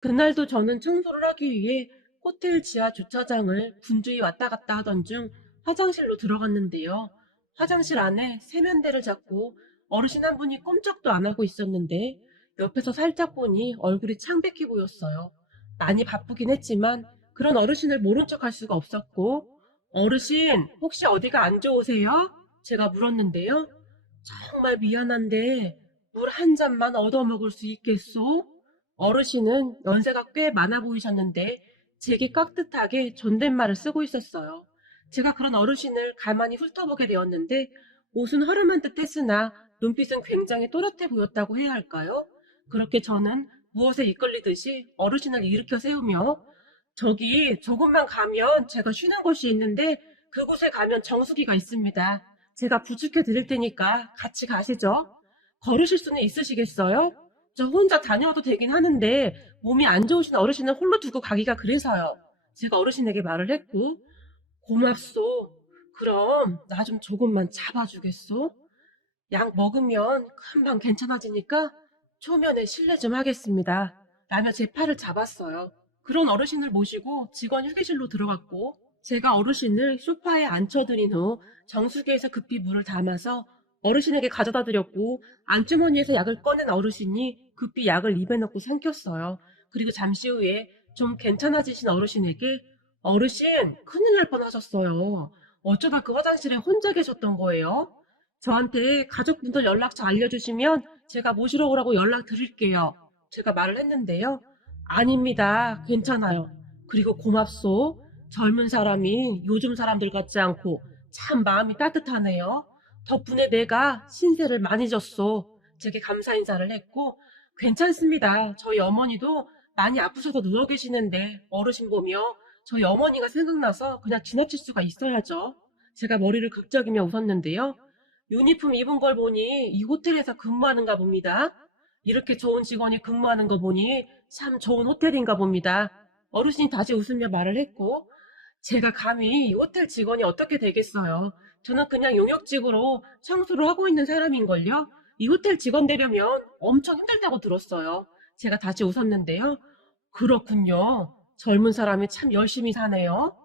그날도 저는 청소를 하기 위해 호텔 지하 주차장을 분주히 왔다 갔다 하던 중 화장실로 들어갔는데요. 화장실 안에 세면대를 잡고 어르신 한 분이 꼼짝도 안 하고 있었는데 옆에서 살짝 보니 얼굴이 창백해 보였어요. 많이 바쁘긴 했지만 그런 어르신을 모른 척 할 수가 없었고, 어르신, 혹시 어디가 안 좋으세요? 제가 물었는데요. 정말 미안한데 물 한 잔만 얻어먹을 수 있겠소? 어르신은 연세가 꽤 많아 보이셨는데 제게 깍듯하게 존댓말을 쓰고 있었어요. 제가 그런 어르신을 가만히 훑어보게 되었는데 옷은 허름한 듯 했으나 눈빛은 굉장히 또렷해 보였다고 해야 할까요? 그렇게 저는 무엇에 이끌리듯이 어르신을 일으켜 세우며, 저기 조금만 가면 제가 쉬는 곳이 있는데 그곳에 가면 정수기가 있습니다. 제가 부축해 드릴 테니까 같이 가시죠. 걸으실 수는 있으시겠어요? 저 혼자 다녀와도 되긴 하는데 몸이 안 좋으신 어르신을 홀로 두고 가기가 그래서요. 제가 어르신에게 말을 했고, 고맙소. 그럼 나 좀 조금만 잡아주겠소? 약 먹으면 금방 괜찮아지니까 초면에 실례 좀 하겠습니다. 라며 제 팔을 잡았어요. 그런 어르신을 모시고 직원 휴게실로 들어갔고, 제가 어르신을 소파에 앉혀드린 후 정수기에서 급히 물을 담아서 어르신에게 가져다 드렸고, 안주머니에서 약을 꺼낸 어르신이 급히 약을 입에 넣고 삼켰어요. 그리고 잠시 후에 좀 괜찮아지신 어르신에게, 어르신 큰일 날 뻔하셨어요. 어쩌다 그 화장실에 혼자 계셨던 거예요? 저한테 가족분들 연락처 알려주시면 제가 모시러 오라고 연락드릴게요. 제가 말을 했는데요. 아닙니다. 괜찮아요. 그리고 고맙소. 젊은 사람이 요즘 사람들 같지 않고 참 마음이 따뜻하네요. 덕분에 내가 신세를 많이 졌소. 제게 감사 인사를 했고, 괜찮습니다. 저희 어머니도 많이 아프셔서 누워 계시는데 어르신 보며 저희 어머니가 생각나서 그냥 지나칠 수가 있어야죠. 제가 머리를 극적이며 웃었는데요. 유니폼 입은 걸 보니 이 호텔에서 근무하는가 봅니다. 이렇게 좋은 직원이 근무하는 거 보니 참 좋은 호텔인가 봅니다. 어르신이 다시 웃으며 말을 했고, 제가 감히 이 호텔 직원이 어떻게 되겠어요. 저는 그냥 용역직으로 청소를 하고 있는 사람인걸요. 이 호텔 직원 되려면 엄청 힘들다고 들었어요. 제가 다시 웃었는데요. 그렇군요. 젊은 사람이 참 열심히 사네요.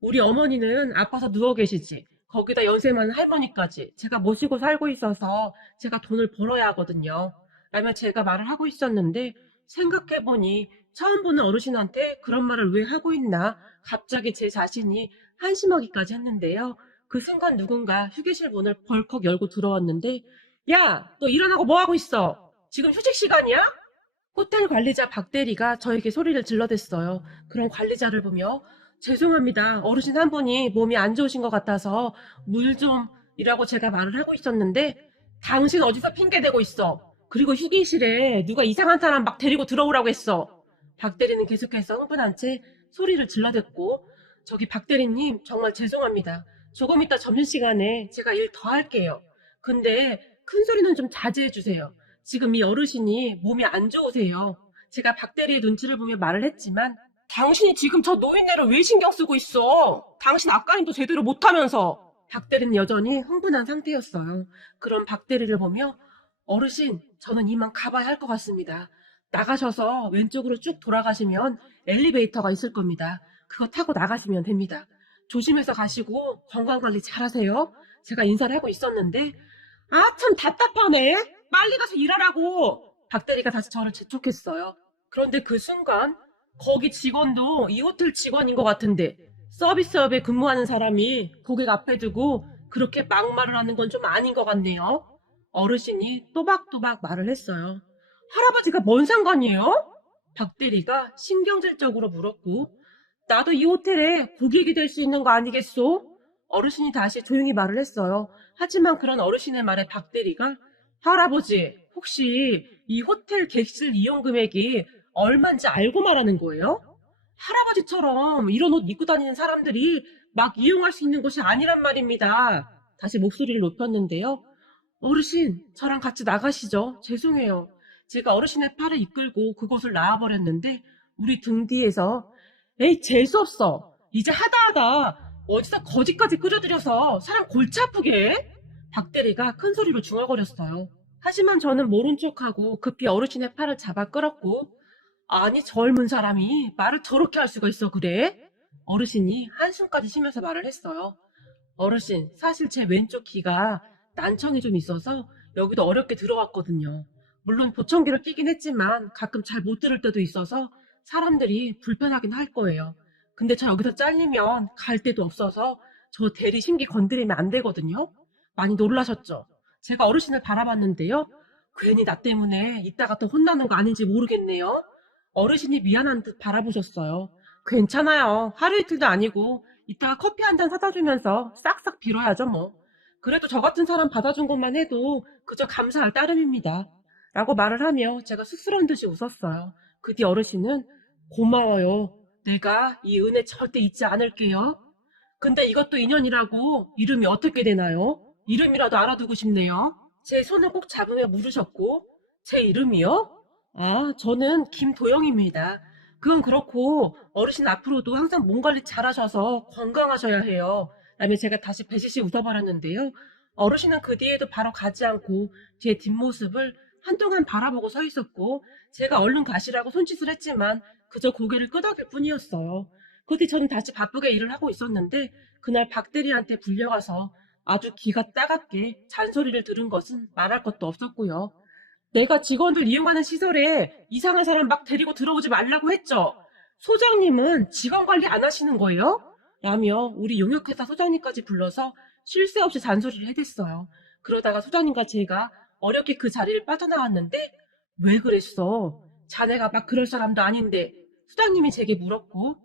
우리 어머니는 아파서 누워 계시지. 거기다 연세 많은 할머니까지 제가 모시고 살고 있어서 제가 돈을 벌어야 하거든요. 라며 제가 말을 하고 있었는데, 생각해보니 처음 보는 어르신한테 그런 말을 왜 하고 있나 갑자기 제 자신이 한심하기까지 했는데요. 그 순간 누군가 휴게실 문을 벌컥 열고 들어왔는데, 야, 너 일어나고 뭐 하고 있어? 지금 휴식 시간이야? 호텔 관리자 박 대리가 저에게 소리를 질러댔어요. 그런 관리자를 보며, 죄송합니다. 어르신 한 분이 몸이 안 좋으신 것 같아서 물 좀 이라고 제가 말을 하고 있었는데, 당신 어디서 핑계대고 있어? 그리고 휴게실에 누가 이상한 사람 막 데리고 들어오라고 했어. 박 대리는 계속해서 흥분한 채 소리를 질러댔고, 저기 박 대리님 정말 죄송합니다. 조금 이따 점심시간에 제가 일 더 할게요. 근데 큰 소리는 좀 자제해 주세요. 지금 이 어르신이 몸이 안 좋으세요. 제가 박 대리의 눈치를 보며 말을 했지만, 당신이 지금 저 노인네를 왜 신경 쓰고 있어? 당신 앞가림도 제대로 못하면서. 박 대리는 여전히 흥분한 상태였어요. 그럼 박 대리를 보며, 어르신, 저는 이만 가봐야 할 것 같습니다. 나가셔서 왼쪽으로 쭉 돌아가시면 엘리베이터가 있을 겁니다. 그거 타고 나가시면 됩니다. 조심해서 가시고 건강관리 잘하세요. 제가 인사를 하고 있었는데, 아, 참 답답하네. 빨리 가서 일하라고. 박 대리가 다시 저를 재촉했어요. 그런데 그 순간 거기 직원도 이 호텔 직원인 것 같은데 서비스업에 근무하는 사람이 고객 앞에 두고 그렇게 막말을 하는 건 좀 아닌 것 같네요. 어르신이 또박또박 말을 했어요. 할아버지가 뭔 상관이에요? 박 대리가 신경질적으로 물었고, 나도 이 호텔에 고객이 될 수 있는 거 아니겠소? 어르신이 다시 조용히 말을 했어요. 하지만 그런 어르신의 말에 박 대리가, 할아버지, 혹시 이 호텔 객실 이용 금액이 얼마인지 알고 말하는 거예요? 할아버지처럼 이런 옷 입고 다니는 사람들이 막 이용할 수 있는 곳이 아니란 말입니다. 다시 목소리를 높였는데요. 어르신, 저랑 같이 나가시죠. 죄송해요. 제가 어르신의 팔을 이끌고 그곳을 나와버렸는데 우리 등 뒤에서, 에이, 재수없어. 이제 하다하다 어디서 거지까지 끌어들여서 사람 골치 아프게 해? 박 대리가 큰 소리로 중얼거렸어요. 하지만 저는 모른 척하고 급히 어르신의 팔을 잡아 끌었고, 아니, 젊은 사람이 말을 저렇게 할 수가 있어, 그래? 어르신이 한숨까지 쉬면서 말을 했어요. 어르신, 사실 제 왼쪽 귀가 난청이 좀 있어서 여기도 어렵게 들어왔거든요. 물론 보청기를 끼긴 했지만 가끔 잘 못 들을 때도 있어서 사람들이 불편하긴 할 거예요. 근데 저 여기서 잘리면 갈 데도 없어서 저 대리 심기 건드리면 안 되거든요. 많이 놀라셨죠? 제가 어르신을 바라봤는데요. 괜히 나 때문에 이따가 또 혼나는 거 아닌지 모르겠네요. 어르신이 미안한 듯 바라보셨어요. 괜찮아요. 하루 이틀도 아니고 이따가 커피 한 잔 사다 주면서 싹싹 빌어야죠, 뭐. 그래도 저 같은 사람 받아준 것만 해도 그저 감사할 따름입니다. 라고 말을 하며 제가 쑥스러운 듯이 웃었어요. 그 뒤 어르신은 고마워요. 내가 이 은혜 절대 잊지 않을게요. 근데 이것도 인연이라고 이름이 어떻게 되나요? 이름이라도 알아두고 싶네요. 제 손을 꼭 잡으며 물으셨고, 제 이름이요? 아, 저는 김도영입니다. 그건 그렇고, 어르신 앞으로도 항상 몸 관리 잘하셔서 건강하셔야 해요. 라며 제가 다시 배시시 웃어버렸는데요. 어르신은 그 뒤에도 바로 가지 않고 제 뒷모습을 한동안 바라보고 서 있었고, 제가 얼른 가시라고 손짓을 했지만 그저 고개를 끄덕일 뿐이었어요. 그 뒤 저는 다시 바쁘게 일을 하고 있었는데, 그날 박대리한테 불려가서 아주 기가 따갑게 잔소리를 들은 것은 말할 것도 없었고요. 내가 직원들 이용하는 시설에 이상한 사람 막 데리고 들어오지 말라고 했죠. 소장님은 직원 관리 안 하시는 거예요? 라며 우리 용역회사 소장님까지 불러서 쉴 새 없이 잔소리를 해댔어요. 그러다가 소장님과 제가 어렵게 그 자리를 빠져나왔는데 왜 그랬어? 자네가 막 그럴 사람도 아닌데 소장님이 제게 물었고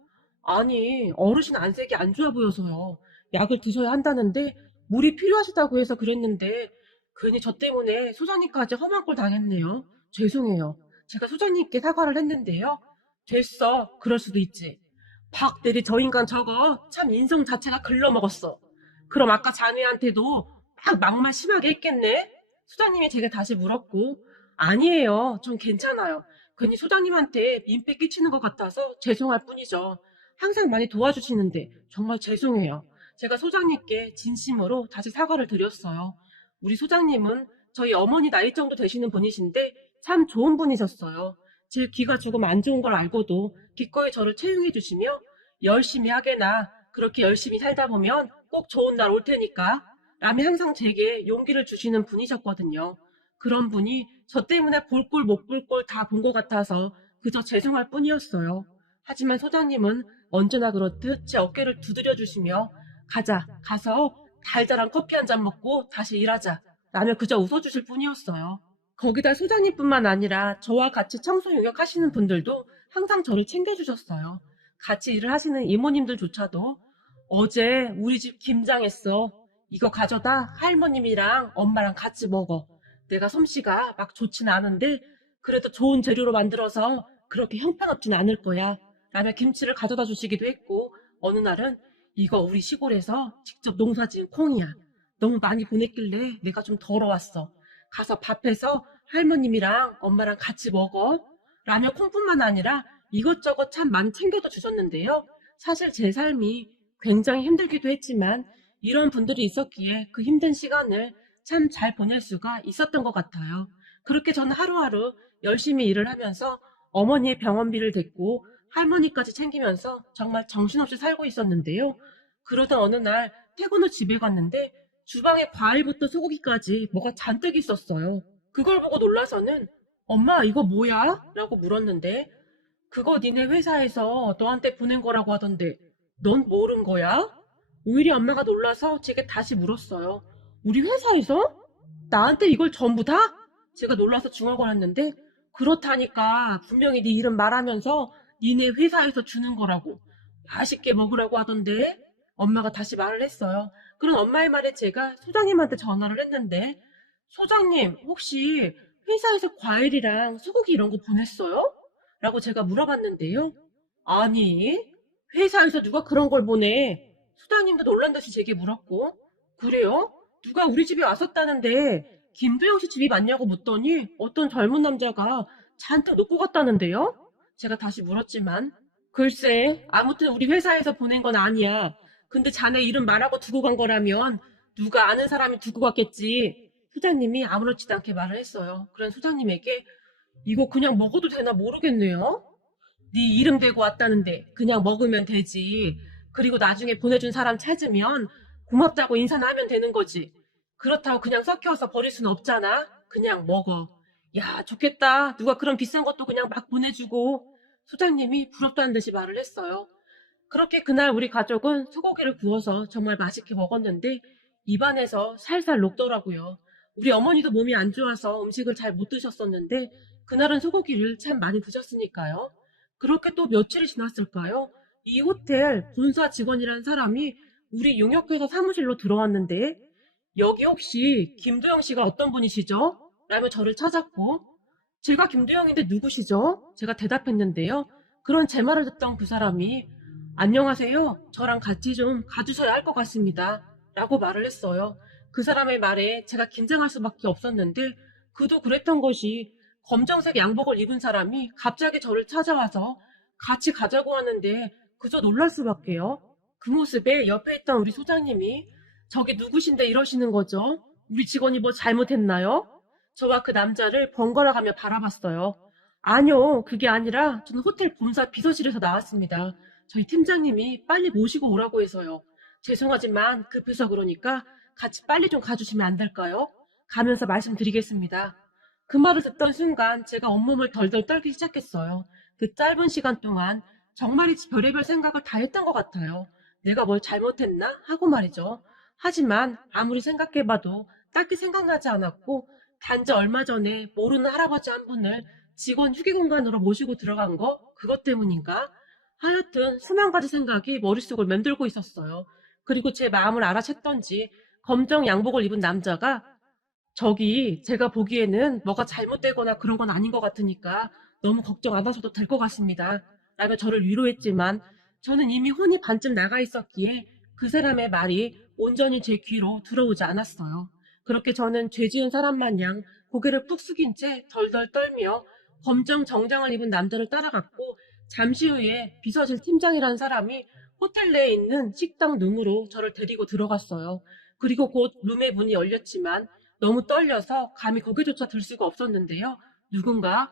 아니 어르신 안색이 안 좋아 보여서요. 약을 드셔야 한다는데 물이 필요하시다고 해서 그랬는데 괜히 저 때문에 소장님까지 험한 꼴 당했네요. 죄송해요. 제가 소장님께 사과를 했는데요. 됐어. 그럴 수도 있지. 박 대리 저 인간 저거 참 인성 자체가 글러먹었어. 그럼 아까 자네한테도 막 막말 심하게 했겠네? 소장님이 제가 다시 물었고 아니에요. 전 괜찮아요. 괜히 소장님한테 민폐 끼치는 것 같아서 죄송할 뿐이죠. 항상 많이 도와주시는데 정말 죄송해요. 제가 소장님께 진심으로 다시 사과를 드렸어요. 우리 소장님은 저희 어머니 나이 정도 되시는 분이신데 참 좋은 분이셨어요. 제 귀가 조금 안 좋은 걸 알고도 기꺼이 저를 채용해 주시며 열심히 하게나 그렇게 열심히 살다 보면 꼭 좋은 날 올 테니까 라며 항상 제게 용기를 주시는 분이셨거든요. 그런 분이 저 때문에 볼 꼴 못 볼 꼴 다 본 것 같아서 그저 죄송할 뿐이었어요. 하지만 소장님은 언제나 그렇듯 제 어깨를 두드려 주시며 가자, 가서 달달한 커피 한 잔 먹고 다시 일하자 라며 그저 웃어주실 뿐이었어요. 거기다 소장님뿐만 아니라 저와 같이 청소 용역 하시는 분들도 항상 저를 챙겨주셨어요. 같이 일을 하시는 이모님들조차도 어제 우리 집 김장했어. 이거 가져다 할머님이랑 엄마랑 같이 먹어. 내가 솜씨가 막 좋진 않은데 그래도 좋은 재료로 만들어서 그렇게 형편없진 않을 거야. 라며 김치를 가져다 주시기도 했고 어느 날은 이거 우리 시골에서 직접 농사지은 콩이야. 너무 많이 보냈길래 내가 좀 덜어왔어. 가서 밥해서 할머님이랑 엄마랑 같이 먹어. 라며 콩뿐만 아니라 이것저것 참 많이 챙겨도 주셨는데요. 사실 제 삶이 굉장히 힘들기도 했지만 이런 분들이 있었기에 그 힘든 시간을 참 잘 보낼 수가 있었던 것 같아요. 그렇게 저는 하루하루 열심히 일을 하면서 어머니의 병원비를 댔고 할머니까지 챙기면서 정말 정신없이 살고 있었는데요. 그러던 어느 날 퇴근 후 집에 갔는데 주방에 과일부터 소고기까지 뭐가 잔뜩 있었어요. 그걸 보고 놀라서는 엄마 이거 뭐야? 라고 물었는데 그거 니네 회사에서 너한테 보낸 거라고 하던데 넌 모른 거야? 오히려 엄마가 놀라서 제게 다시 물었어요. 우리 회사에서? 나한테 이걸 전부 다? 제가 놀라서 중얼거렸는데 그렇다니까 분명히 네 이름 말하면서 니네 회사에서 주는 거라고 맛있게 먹으라고 하던데 엄마가 다시 말을 했어요. 그런 엄마의 말에 제가 소장님한테 전화를 했는데 소장님 혹시 회사에서 과일이랑 소고기 이런 거 보냈어요? 라고 제가 물어봤는데요. 아니 회사에서 누가 그런 걸 보내? 소장님도 놀란 듯이 제게 물었고 그래요? 누가 우리 집에 왔었다는데 김도영 씨 집이 맞냐고 묻더니 어떤 젊은 남자가 잔뜩 놓고 갔다는데요? 제가 다시 물었지만 글쎄 아무튼 우리 회사에서 보낸 건 아니야. 근데 자네 이름 말하고 두고 간 거라면 누가 아는 사람이 두고 갔겠지. 소장님이 아무렇지도 않게 말을 했어요. 그런 소장님에게 이거 그냥 먹어도 되나 모르겠네요. 네 이름 대고 왔다는데 그냥 먹으면 되지. 그리고 나중에 보내준 사람 찾으면 고맙다고 인사나 하면 되는 거지. 그렇다고 그냥 썩혀서 버릴 수는 없잖아. 그냥 먹어. 야, 좋겠다. 누가 그런 비싼 것도 그냥 막 보내주고. 소장님이 부럽다는 듯이 말을 했어요. 그렇게 그날 우리 가족은 소고기를 구워서 정말 맛있게 먹었는데 입안에서 살살 녹더라고요. 우리 어머니도 몸이 안 좋아서 음식을 잘 못 드셨었는데 그날은 소고기를 참 많이 드셨으니까요. 그렇게 또 며칠이 지났을까요? 이 호텔 본사 직원이란 사람이 우리 용역회사 사무실로 들어왔는데 여기 혹시 김도영 씨가 어떤 분이시죠? 라며 저를 찾았고 제가 김도영인데 누구시죠? 제가 대답했는데요. 그런 제 말을 듣던 그 사람이 안녕하세요. 저랑 같이 좀 가주셔야 할 것 같습니다. 라고 말을 했어요. 그 사람의 말에 제가 긴장할 수밖에 없었는데 그도 그랬던 것이 검정색 양복을 입은 사람이 갑자기 저를 찾아와서 같이 가자고 하는데 그저 놀랄 수밖에요. 그 모습에 옆에 있던 우리 소장님이 저게 누구신데 이러시는 거죠? 우리 직원이 뭐 잘못했나요? 저와 그 남자를 번갈아 가며 바라봤어요. 아니요, 그게 아니라 저는 호텔 본사 비서실에서 나왔습니다. 저희 팀장님이 빨리 모시고 오라고 해서요. 죄송하지만 급해서 그러니까 같이 빨리 좀 가주시면 안 될까요? 가면서 말씀드리겠습니다. 그 말을 듣던 순간 제가 온몸을 덜덜 떨기 시작했어요. 그 짧은 시간 동안 정말이지 별의별 생각을 다 했던 것 같아요. 내가 뭘 잘못했나? 하고 말이죠. 하지만 아무리 생각해봐도 딱히 생각나지 않았고 단지 얼마 전에 모르는 할아버지 한 분을 직원 휴게 공간으로 모시고 들어간 거? 그것 때문인가? 하여튼 수만 가지 생각이 머릿속을 맴돌고 있었어요. 그리고 제 마음을 알아챘던지 검정 양복을 입은 남자가 저기 제가 보기에는 뭐가 잘못되거나 그런 건 아닌 것 같으니까 너무 걱정 안 하셔도 될 것 같습니다. 라며 저를 위로했지만 저는 이미 혼이 반쯤 나가 있었기에 그 사람의 말이 온전히 제 귀로 들어오지 않았어요. 그렇게 저는 죄 지은 사람 마냥 고개를 푹 숙인 채 덜덜 떨며 검정 정장을 입은 남자를 따라갔고 잠시 후에 비서실 팀장이라는 사람이 호텔 내에 있는 식당 룸으로 저를 데리고 들어갔어요. 그리고 곧 룸의 문이 열렸지만 너무 떨려서 감히 거기조차 들 수가 없었는데요. 누군가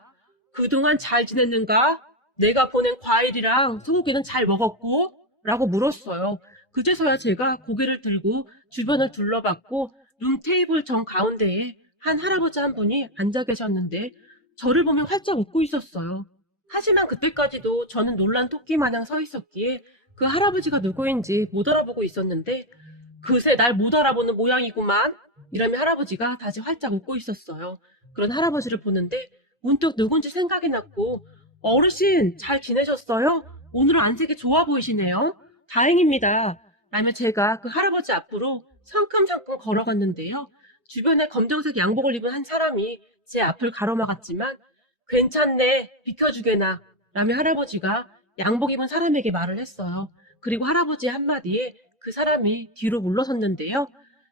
그동안 잘 지냈는가? 내가 보낸 과일이랑 소고기는 잘 먹었고? 라고 물었어요. 그제서야 제가 고개를 들고 주변을 둘러봤고 룸 테이블 정 가운데에 한 할아버지 한 분이 앉아 계셨는데 저를 보며 활짝 웃고 있었어요. 하지만 그때까지도 저는 놀란 토끼 마냥 서 있었기에 그 할아버지가 누구인지 못 알아보고 있었는데 그새 날 못 알아보는 모양이구만. 이러며 할아버지가 다시 활짝 웃고 있었어요. 그런 할아버지를 보는데 문득 누군지 생각이 났고 어르신 잘 지내셨어요? 오늘은 안색이 좋아 보이시네요. 다행입니다. 라며 제가 그 할아버지 앞으로 성큼성큼 걸어갔는데요. 주변에 검정색 양복을 입은 한 사람이 제 앞을 가로막았지만 괜찮네 비켜주게나 라며 할아버지가 양복 입은 사람에게 말을 했어요. 그리고 할아버지 한마디에 그 사람이 뒤로 물러섰는데요.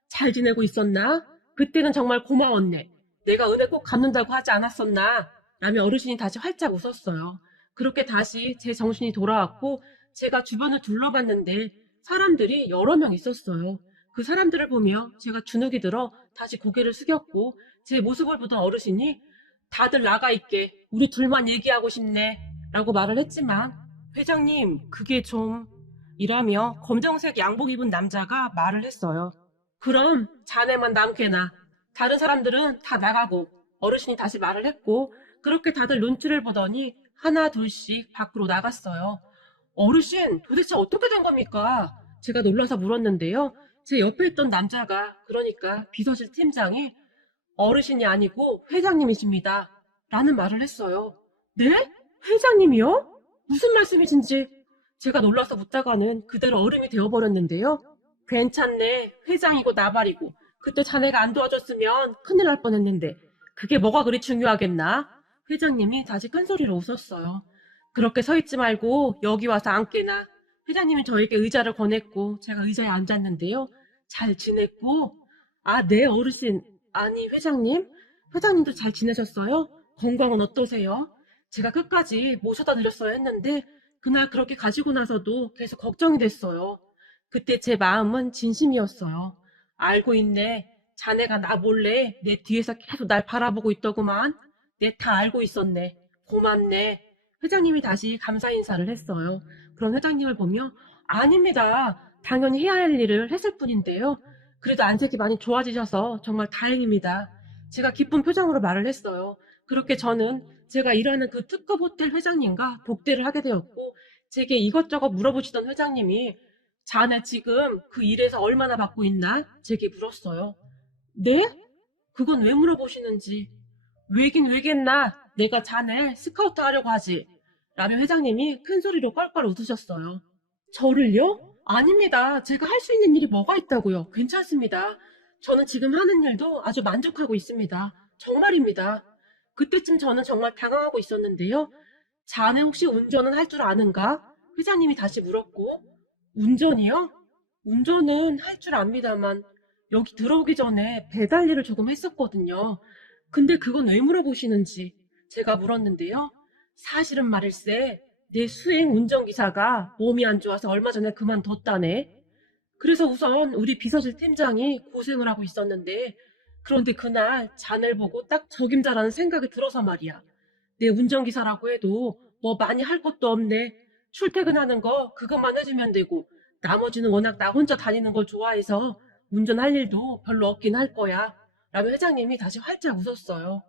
잘 지내고 있었나? 그때는 정말 고마웠네. 내가 은혜 꼭 갚는다고 하지 않았었나? 라며 어르신이 다시 활짝 웃었어요. 그렇게 다시 제 정신이 돌아왔고 제가 주변을 둘러봤는데 사람들이 여러 명 있었어요. 그 사람들을 보며 제가 주눅이 들어 다시 고개를 숙였고 제 모습을 보던 어르신이 다들 나가 있게 우리 둘만 얘기하고 싶네 라고 말을 했지만 회장님 그게 좀 이라며 검정색 양복 입은 남자가 말을 했어요. 그럼 자네만 남게나 다른 사람들은 다 나가고 어르신이 다시 말을 했고 그렇게 다들 눈치를 보더니 하나 둘씩 밖으로 나갔어요. 어르신 도대체 어떻게 된 겁니까? 제가 놀라서 물었는데요. 제 옆에 있던 남자가 그러니까 비서실 팀장이 어르신이 아니고 회장님이십니다. 라는 말을 했어요. 네? 회장님이요? 무슨 말씀이신지 제가 놀라서 묻다가는 그대로 얼음이 되어버렸는데요. 괜찮네. 회장이고 나발이고. 그때 자네가 안 도와줬으면 큰일 날 뻔했는데 그게 뭐가 그리 중요하겠나? 회장님이 다시 큰 소리로 웃었어요. 그렇게 서 있지 말고 여기 와서 앉게나. 회장님이 저에게 의자를 권했고 제가 의자에 앉았는데요. 잘 지냈고? 아, 네, 어르신. 아니, 회장님? 회장님도 잘 지내셨어요? 건강은 어떠세요? 제가 끝까지 모셔다 드렸어야 했는데 그날 그렇게 가시고 나서도 계속 걱정이 됐어요. 그때 제 마음은 진심이었어요. 알고 있네. 자네가 나 몰래 내 뒤에서 계속 날 바라보고 있더구만. 내 다 알고 있었네. 고맙네. 회장님이 다시 감사 인사를 했어요. 그런 회장님을 보며 아닙니다. 당연히 해야 할 일을 했을 뿐인데요. 그래도 안색이 많이 좋아지셔서 정말 다행입니다. 제가 기쁜 표정으로 말을 했어요. 그렇게 저는 제가 일하는 그 특급 호텔 회장님과 복대를 하게 되었고 제게 이것저것 물어보시던 회장님이 자네 지금 그 일에서 얼마나 받고 있나? 제게 물었어요. 네? 그건 왜 물어보시는지. 왜긴 왜겠나? 내가 자네 스카우트 하려고 하지. 라며 회장님이 큰 소리로 껄껄 웃으셨어요. 저를요? 아닙니다. 제가 할 수 있는 일이 뭐가 있다고요. 괜찮습니다. 저는 지금 하는 일도 아주 만족하고 있습니다. 정말입니다. 그때쯤 저는 정말 당황하고 있었는데요. 자네 혹시 운전은 할 줄 아는가? 회장님이 다시 물었고, 운전이요? 운전은 할 줄 압니다만, 여기 들어오기 전에 배달 일을 조금 했었거든요. 근데 그건 왜 물어보시는지 제가 물었는데요. 사실은 말일세, 내 수행 운전기사가 몸이 안 좋아서 얼마 전에 그만뒀다네. 그래서 우선 우리 비서실 팀장이 고생을 하고 있었는데, 그런데 그날 자네를 보고 딱 적임자라는 생각이 들어서 말이야. 내 운전기사라고 해도 뭐 많이 할 것도 없네. 출퇴근하는 거 그것만 해주면 되고, 나머지는 워낙 나 혼자 다니는 걸 좋아해서 운전할 일도 별로 없긴 할 거야. 라며 회장님이 다시 활짝 웃었어요.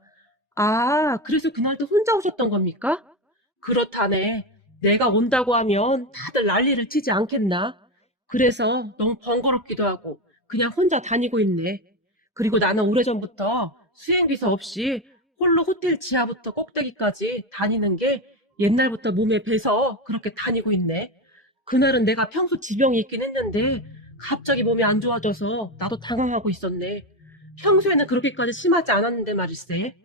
아, 그래서 그날도 혼자 오셨던 겁니까? 그렇다네. 내가 온다고 하면 다들 난리를 치지 않겠나? 그래서 너무 번거롭기도 하고 그냥 혼자 다니고 있네. 그리고 나는 오래전부터 수행비서 없이 홀로 호텔 지하부터 꼭대기까지 다니는 게 옛날부터 몸에 배서 그렇게 다니고 있네. 그날은 내가 평소 지병이 있긴 했는데 갑자기 몸이 안 좋아져서 나도 당황하고 있었네. 평소에는 그렇게까지 심하지 않았는데 말일세.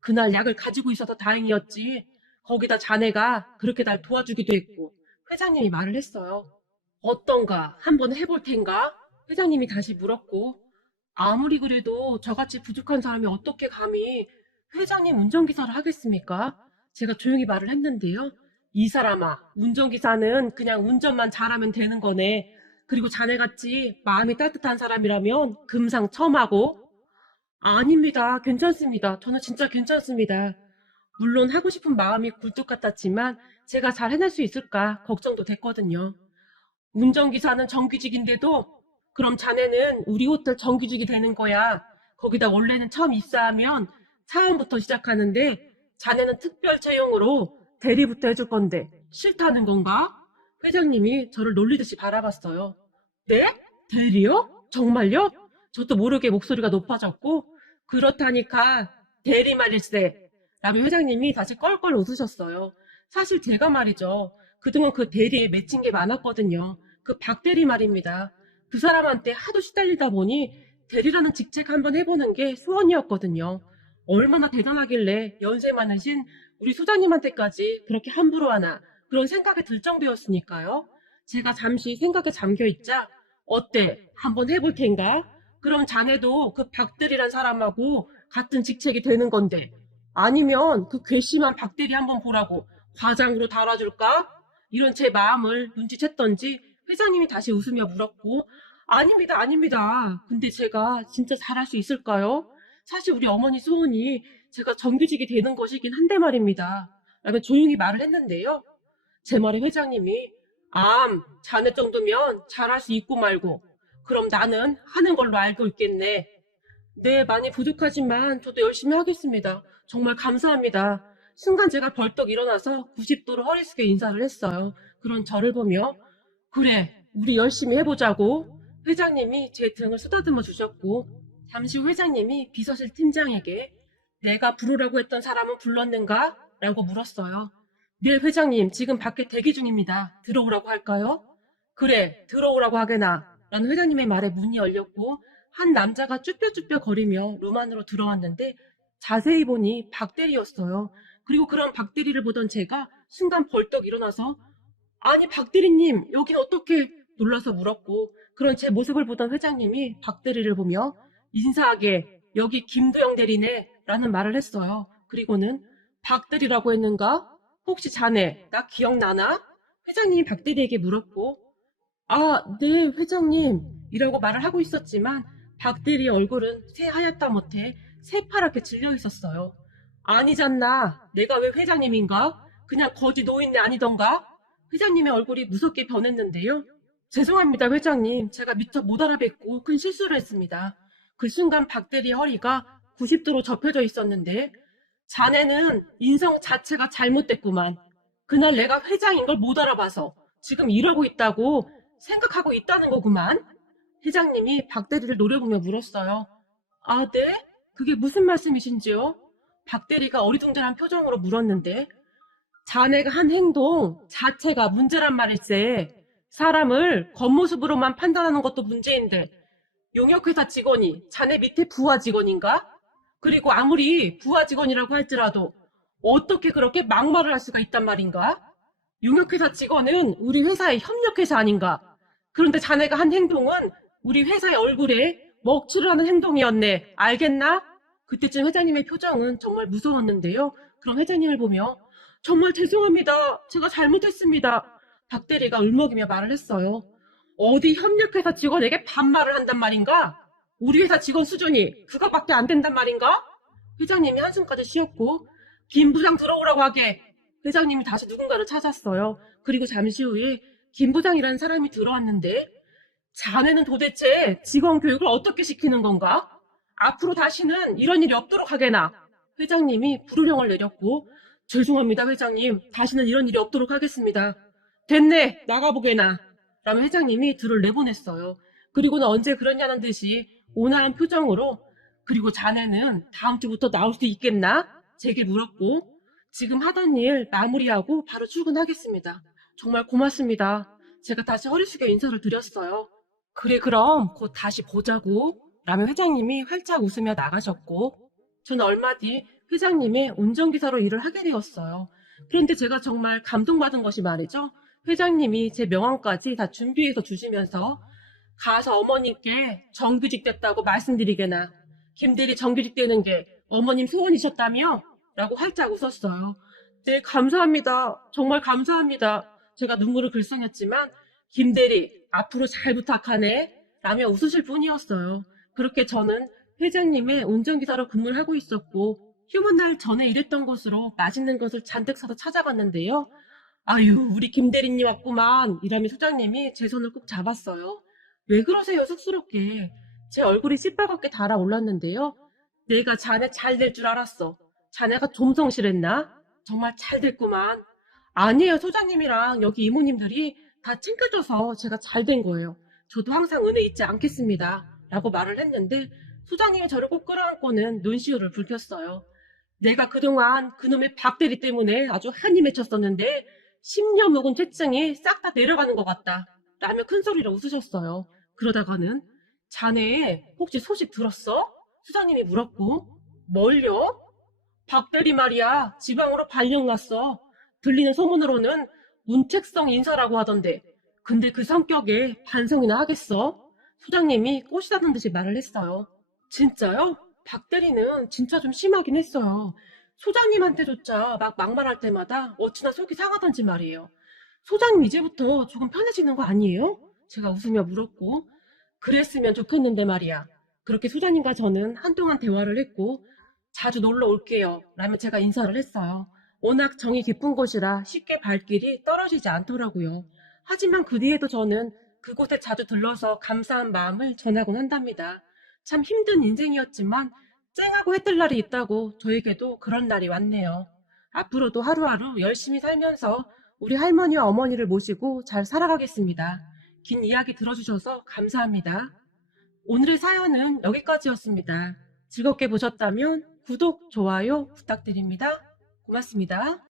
그날 약을 가지고 있어서 다행이었지. 거기다 자네가 그렇게 날 도와주기도 했고. 회장님이 말을 했어요. 어떤가? 한번 해볼 텐가? 회장님이 다시 물었고. 아무리 그래도 저같이 부족한 사람이 어떻게 감히 회장님 운전기사를 하겠습니까? 제가 조용히 말을 했는데요. 이 사람아, 운전기사는 그냥 운전만 잘하면 되는 거네. 그리고 자네같이 마음이 따뜻한 사람이라면 금상첨화고. 아닙니다. 괜찮습니다. 저는 진짜 괜찮습니다. 물론 하고 싶은 마음이 굴뚝 같았지만 제가 잘 해낼 수 있을까 걱정도 됐거든요. 운전기사는 정규직인데도 그럼 자네는 우리 호텔 정규직이 되는 거야. 거기다 원래는 처음 입사하면 차원부터 시작하는데 자네는 특별 채용으로 대리부터 해줄 건데 싫다는 건가? 회장님이 저를 놀리듯이 바라봤어요. 네? 대리요? 정말요? 저도 모르게 목소리가 높아졌고 그렇다니까 대리 말일세. 라며 회장님이 다시 껄껄 웃으셨어요. 사실 제가 말이죠. 그동안 그 대리에 맺힌 게 많았거든요. 그 박대리 말입니다. 그 사람한테 하도 시달리다 보니 대리라는 직책 한번 해보는 게 소원이었거든요. 얼마나 대단하길래 연세 많으신 우리 소장님한테까지 그렇게 함부로 하나 그런 생각이 들 정도였으니까요. 제가 잠시 생각에 잠겨있자 어때? 한번 해볼 텐가? 그럼 자네도 그 박대리란 사람하고 같은 직책이 되는 건데 아니면 그 괘씸한 박대리 한번 보라고 과장으로 달아줄까? 이런 제 마음을 눈치챘던지 회장님이 다시 웃으며 물었고 아닙니다, 아닙니다. 근데 제가 진짜 잘할 수 있을까요? 사실 우리 어머니 소원이 제가 정규직이 되는 것이긴 한데 말입니다. 라고 조용히 말을 했는데요. 제 말에 회장님이 자네 정도면 잘할 수 있고 말고 그럼 나는 하는 걸로 알고 있겠네. 네, 많이 부족하지만 저도 열심히 하겠습니다. 정말 감사합니다. 순간 제가 벌떡 일어나서 90도로 허리 숙여 인사를 했어요. 그런 저를 보며 그래, 우리 열심히 해보자고 회장님이 제 등을 쓰다듬어 주셨고 잠시 후 회장님이 비서실 팀장에게 내가 부르라고 했던 사람은 불렀는가? 라고 물었어요. 네, 회장님, 지금 밖에 대기 중입니다. 들어오라고 할까요? 그래, 들어오라고 하게나. 라는 회장님의 말에 문이 열렸고 한 남자가 쭈뼛쭈뼛 거리며 룸 안으로 들어왔는데 자세히 보니 박대리였어요. 그리고 그런 박대리를 보던 제가 순간 벌떡 일어나서 아니 박대리님 여긴 어떻게 놀라서 물었고 그런 제 모습을 보던 회장님이 박대리를 보며 인사하게 여기 김두영 대리네 라는 말을 했어요. 그리고는 박대리라고 했는가? 혹시 자네 나 기억나나? 회장님이 박대리에게 물었고 네, 회장님. 이라고 말을 하고 있었지만 박대리의 얼굴은 새하얗다 못해 새파랗게 질려 있었어요. 아니잖나. 내가 왜 회장님인가? 그냥 거지 노인네 아니던가? 회장님의 얼굴이 무섭게 변했는데요. 죄송합니다, 회장님. 제가 미처 못 알아뵙고 큰 실수를 했습니다. 그 순간 박대리의 허리가 90도로 접혀져 있었는데, 자네는 인성 자체가 잘못됐구만. 그날 내가 회장인 걸 못 알아봐서 지금 이러고 있다고 생각하고 있다는 거구만. 회장님이 박대리를 노려보며 물었어요. 아, 네? 그게 무슨 말씀이신지요? 박대리가 어리둥절한 표정으로 물었는데, 자네가 한 행동 자체가 문제란 말일세. 사람을 겉모습으로만 판단하는 것도 문제인데, 용역회사 직원이 자네 밑에 부하 직원인가? 그리고 아무리 부하 직원이라고 할지라도 어떻게 그렇게 막말을 할 수가 있단 말인가? 용역회사 직원은 우리 회사의 협력회사 아닌가? 그런데 자네가 한 행동은 우리 회사의 얼굴에 먹칠을 하는 행동이었네. 알겠나? 그때쯤 회장님의 표정은 정말 무서웠는데요. 그럼 회장님을 보며 정말 죄송합니다. 제가 잘못했습니다. 박대리가 울먹이며 말을 했어요. 어디 협력회사 직원에게 반말을 한단 말인가? 우리 회사 직원 수준이 그것밖에 안 된단 말인가? 회장님이 한숨까지 쉬었고 김 부장 들어오라고 하게 회장님이 다시 누군가를 찾았어요. 그리고 잠시 후에 김 부장이라는 사람이 들어왔는데 자네는 도대체 직원 교육을 어떻게 시키는 건가? 앞으로 다시는 이런 일이 없도록 하게나. 회장님이 불호령을 내렸고 죄송합니다 회장님. 다시는 이런 일이 없도록 하겠습니다. 됐네 나가보게나. 라며 회장님이 둘을 내보냈어요. 그리고는 언제 그러냐는 듯이 온화한 표정으로 그리고 자네는 다음 주부터 나올 수 있겠나? 제게 물었고 지금 하던 일 마무리하고 바로 출근하겠습니다. 정말 고맙습니다. 제가 다시 허리 숙여 인사를 드렸어요. 그래 그럼 곧 다시 보자고 라며 회장님이 활짝 웃으며 나가셨고 저는 얼마 뒤 회장님의 운전기사로 일을 하게 되었어요. 그런데 제가 정말 감동받은 것이 말이죠. 회장님이 제 명함까지 다 준비해서 주시면서 가서 어머님께 정규직 됐다고 말씀드리게나 김대리 정규직 되는 게 어머님 소원이셨다며? 라고 활짝 웃었어요. 네 감사합니다. 정말 감사합니다. 제가 눈물을 글썽였지만 김대리 앞으로 잘 부탁하네 라며 웃으실 뿐이었어요. 그렇게 저는 회장님의 운전기사로 근무를 하고 있었고 휴무날 전에 일했던 곳으로 맛있는 것을 잔뜩 사서 찾아갔는데요. 아유 우리 김대리님 왔구만 이라며 소장님이 제 손을 꼭 잡았어요. 왜 그러세요 쑥스럽게. 제 얼굴이 시뻘겋게 달아올랐는데요. 내가 자네 잘 될 줄 알았어. 자네가 좀 성실했나? 정말 잘 됐구만. 아니에요 소장님이랑 여기 이모님들이 다 챙겨줘서 제가 잘 된 거예요. 저도 항상 은혜 잊지 않겠습니다. 라고 말을 했는데 소장님이 저를 꼭 끌어안고는 눈시울을 붉혔어요. 내가 그동안 그놈의 박대리 때문에 아주 한이 맺혔었는데 10년 묵은 퇴증이 싹 다 내려가는 것 같다. 라며 큰 소리로 웃으셨어요. 그러다가는 자네 혹시 소식 들었어? 수장님이 물었고 뭘요? 박대리 말이야 지방으로 발령 났어. 들리는 소문으로는 문책성 인사라고 하던데 근데 그 성격에 반성이나 하겠어? 소장님이 꼬시다는 듯이 말을 했어요. 진짜요? 박대리는 진짜 좀 심하긴 했어요. 소장님한테조차 막 막말할 때마다 어찌나 속이 상하던지 말이에요. 소장님 이제부터 조금 편해지는 거 아니에요? 제가 웃으며 물었고 그랬으면 좋겠는데 말이야. 그렇게 소장님과 저는 한동안 대화를 했고 자주 놀러 올게요 라며 제가 인사를 했어요. 워낙 정이 깊은 곳이라 쉽게 발길이 떨어지지 않더라고요. 하지만 그 뒤에도 저는 그곳에 자주 들러서 감사한 마음을 전하곤 한답니다. 참 힘든 인생이었지만 쨍하고 해뜰 날이 있다고 저에게도 그런 날이 왔네요. 앞으로도 하루하루 열심히 살면서 우리 할머니와 어머니를 모시고 잘 살아가겠습니다. 긴 이야기 들어주셔서 감사합니다. 오늘의 사연은 여기까지였습니다. 즐겁게 보셨다면 구독, 좋아요 부탁드립니다. 고맙습니다.